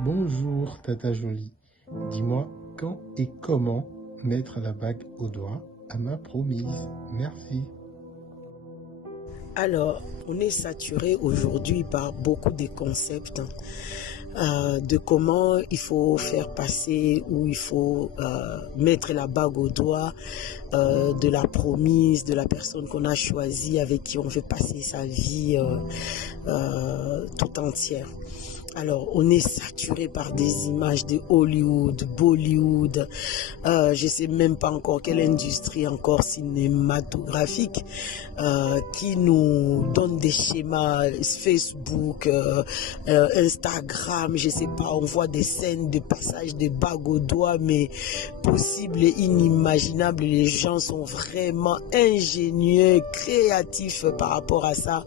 Bonjour Tata Jolie, dis-moi quand et comment mettre la bague au doigt à ma promise. Merci. Alors, on est saturé aujourd'hui par beaucoup de concepts de comment il faut faire passer ou il faut mettre la bague au doigt de la promise, de la personne qu'on a choisie, avec qui on veut passer sa vie tout entière. Alors, on est saturé par des images de Hollywood, Bollywood, je ne sais même pas encore quelle industrie encore cinématographique qui nous donne des schémas, Facebook, Instagram, je ne sais pas, on voit des scènes de passage de bagues au doigt, mais possible et inimaginable. Les gens sont vraiment ingénieux, créatifs par rapport à ça.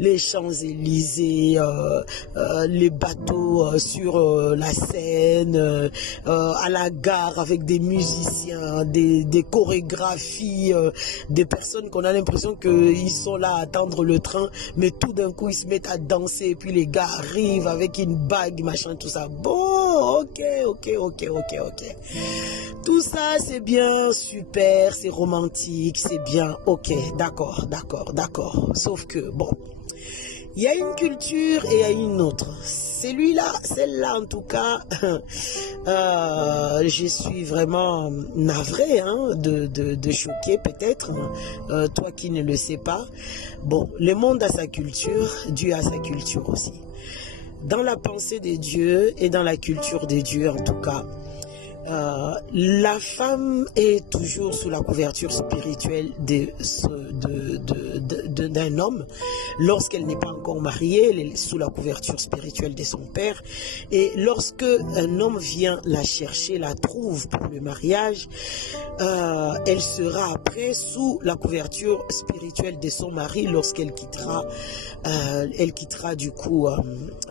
Les Champs-Élysées, les bateaux sur la Seine, à la gare avec des musiciens, des chorégraphies, des personnes qu'on a l'impression qu'ils sont là à attendre le train, mais tout d'un coup ils se mettent à danser et puis les gars arrivent avec une bague, machin, tout ça. Bon, ok. Tout ça c'est bien, super, c'est romantique, c'est bien, ok, d'accord. Sauf que, bon, il y a une culture et il y a une autre. Celle-là en tout cas, je suis vraiment navrée de choquer peut-être, toi qui ne le sais pas. Bon, le monde a sa culture, Dieu a sa culture aussi. Dans la pensée de Dieu et dans la culture de Dieu en tout cas, la femme est toujours sous la couverture spirituelle d'un homme. Lorsqu'elle n'est pas encore mariée, elle est sous la couverture spirituelle de son père. Et lorsque un homme vient la chercher, la trouve pour le mariage, elle sera après sous la couverture spirituelle de son mari lorsqu'elle quittera, du coup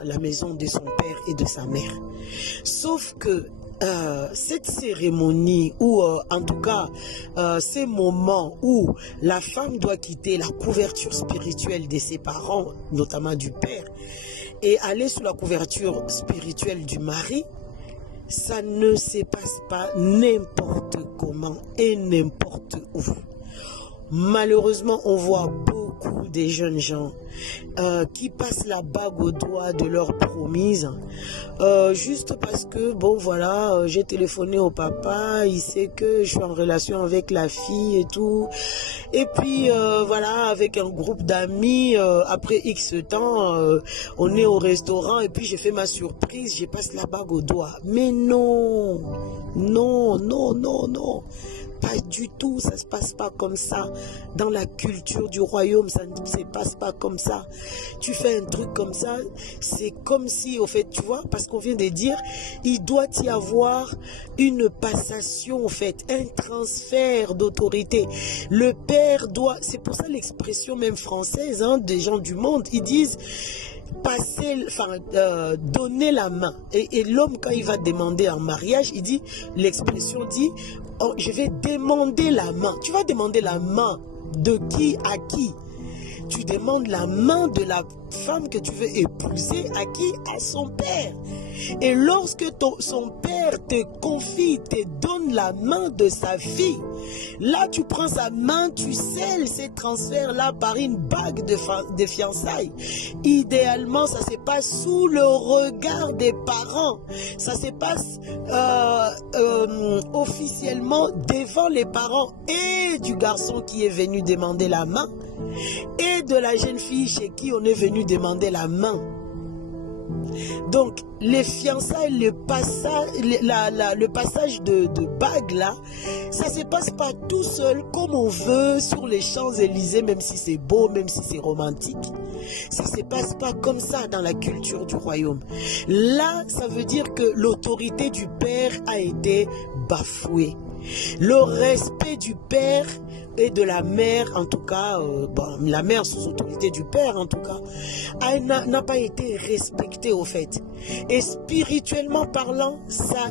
la maison de son père et de sa mère. Sauf que cette cérémonie ou en tout cas ces moments où la femme doit quitter la couverture spirituelle de ses parents, notamment du père, et aller sous la couverture spirituelle du mari, ça ne se passe pas n'importe comment et n'importe où. Malheureusement, on voit beaucoup de jeunes gens qui passent la bague au doigt de leur promise juste parce que, bon voilà, j'ai téléphoné au papa, il sait que je suis en relation avec la fille et tout. Et puis, voilà, avec un groupe d'amis, après X temps, on est au restaurant et puis j'ai fait ma surprise, je passe la bague au doigt. Mais non. Pas du tout, ça ne se passe pas comme ça. Dans la culture du royaume, ça ne se passe pas comme ça. Tu fais un truc comme ça, c'est comme si, au fait, tu vois, parce qu'on vient de dire, il doit y avoir une passation, au fait, un transfert d'autorité. Le père doit, c'est pour ça l'expression même française, des gens du monde, ils disent donner la main. Et l'homme, quand il va demander en mariage, il dit, l'expression dit, oh, je vais demander la main. Tu vas demander la main de qui à qui? Tu demandes la main de la femme que tu veux épouser à qui? À son père. Et lorsque son père te confie, te donne la main de sa fille, là tu prends sa main, tu scelles ces transferts-là par une bague de fiançailles. Idéalement, ça se passe sous le regard des parents. Ça se passe officiellement devant les parents et du garçon qui est venu demander la main et de la jeune fille chez qui on est venu demander la main. Donc, les fiançailles, le passage de bague là, ça se passe pas tout seul comme on veut sur les Champs-Élysées, même si c'est beau, même si c'est romantique. Ça se passe pas comme ça dans la culture du royaume. Là, ça veut dire que l'autorité du père a été bafouée. Le respect du père et de la mère, en tout cas, la mère sous autorité du père, en tout cas, n'a pas été respecté au fait. Et spirituellement parlant, ça a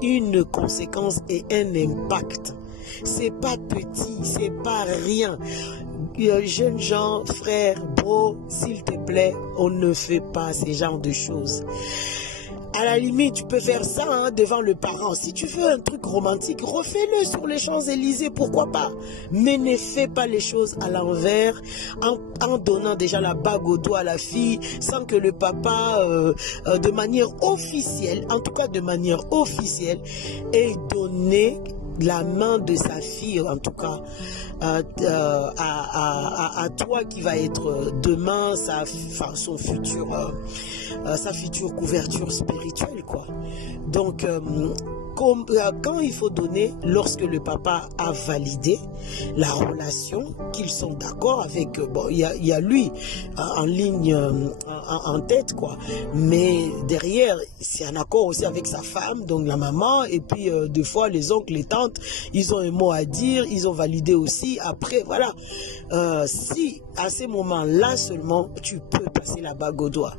une conséquence et un impact. C'est pas petit, c'est pas rien. Jeunes gens, frères, bro, s'il te plaît, on ne fait pas ce genre de choses. À la limite, tu peux faire ça hein, devant le parent. Si tu veux un truc romantique, refais-le sur les Champs-Élysées, pourquoi pas. Mais ne fais pas les choses à l'envers, en donnant déjà la bague au doigt à la fille, sans que le papa, de manière officielle, en tout cas de manière officielle, ait donné la main de sa fille, en tout cas, à toi qui va être demain sa future couverture spirituelle, quoi. Donc, quand il faut donner, lorsque le papa a validé la relation, qu'ils sont d'accord avec, bon, il y a lui en ligne, en tête, quoi, mais derrière, c'est un accord aussi avec sa femme, donc la maman, et puis des fois les oncles, les tantes, ils ont un mot à dire, ils ont validé aussi, après, voilà, si à ces moments-là seulement, tu peux passer la bague au doigt.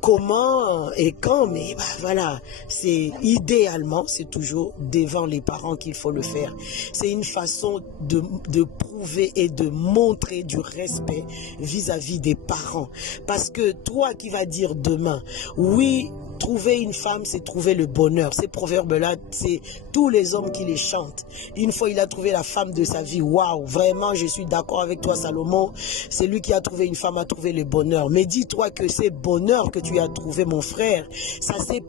Comment et quand, mais bah, voilà, c'est idéalement, c'est toujours devant les parents qu'il faut le faire. C'est une façon de prouver et de montrer du respect vis-à-vis des parents. Parce que toi qui vas dire demain, oui, trouver une femme, c'est trouver le bonheur. Ces proverbes-là, c'est tous les hommes qui les chantent. Une fois, il a trouvé la femme de sa vie. Waouh, vraiment, je suis d'accord avec toi, Salomon. C'est lui qui a trouvé une femme, a trouvé le bonheur. Mais dis-toi que ces bonheurs que tu as trouvé, mon frère, ça s'est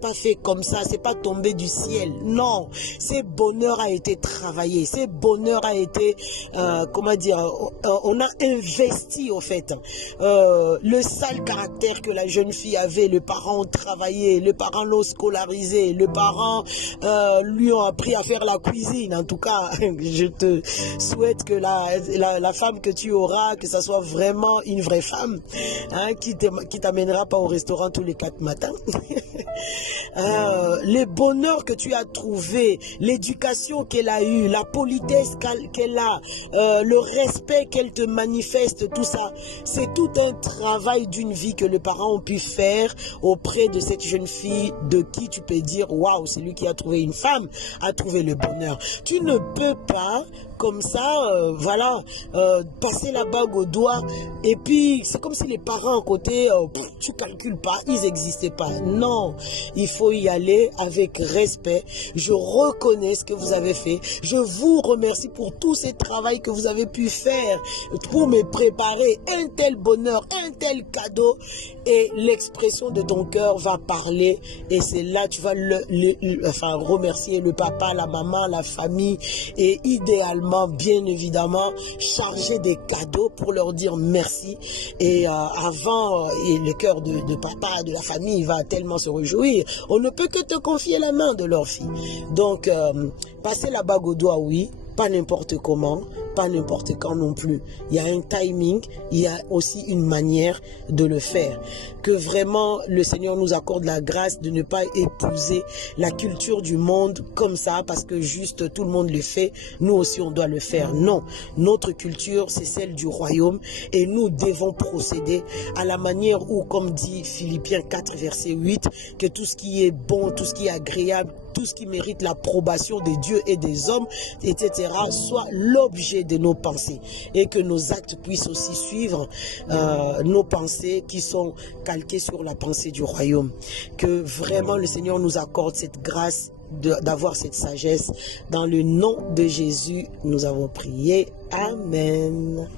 pas fait comme ça. C'est pas tombé du ciel. Non, ces bonheurs a été travaillé. Ces bonheurs a été, comment dire, on a investi, au fait. Le sale caractère que la jeune fille avait, le parent ont travaillé, le parent l'ont scolarisé, le parent lui ont appris à faire la cuisine. En tout cas, je te souhaite que la femme que tu auras, que ça soit vraiment une vraie femme, hein, qui t'amènera pas au restaurant tous les 4 matins. Les bonheurs que tu as trouvé, l'éducation qu'elle a eue, la politesse qu'elle a, le respect qu'elle te manifeste, tout ça, c'est tout un travail d'une vie que les parents ont pu faire auprès de cette jeune fille de qui tu peux dire waouh, c'est lui qui a trouvé une femme, a trouvé le bonheur. Tu ne peux pas comme ça, voilà, passer la bague au doigt et puis c'est comme si les parents à côté, tu calcules pas, ils n'existaient pas. Non, il faut y aller avec respect. Je reconnais ce que vous avez fait. Je vous remercie pour tout ce travail que vous avez pu faire pour me préparer un tel bonheur, un tel cadeau, et l'expression de ton cœur va parler et c'est là tu vas remercier le papa, la maman, la famille et idéalement, bien évidemment, charger des cadeaux pour leur dire merci. Et avant, et le cœur de papa, de la famille va tellement se réjouir. On ne peut que te confier la main de leur fille. Donc, passer la bague au doigt, oui, pas n'importe comment, pas n'importe quand non plus. Il y a un timing, il y a aussi une manière de le faire. Que vraiment le Seigneur nous accorde la grâce de ne pas épouser la culture du monde comme ça parce que juste tout le monde le fait, nous aussi on doit le faire. Non, notre culture c'est celle du royaume et nous devons procéder à la manière où, comme dit Philippiens 4 verset 8, que tout ce qui est bon, tout ce qui est agréable, tout ce qui mérite l'approbation des dieux et des hommes, etc., soit l'objet de nos pensées et que nos actes puissent aussi suivre nos pensées qui sont calquées sur la pensée du royaume. Que vraiment le Seigneur nous accorde cette grâce d'avoir cette sagesse. Dans le nom de Jésus, nous avons prié. Amen.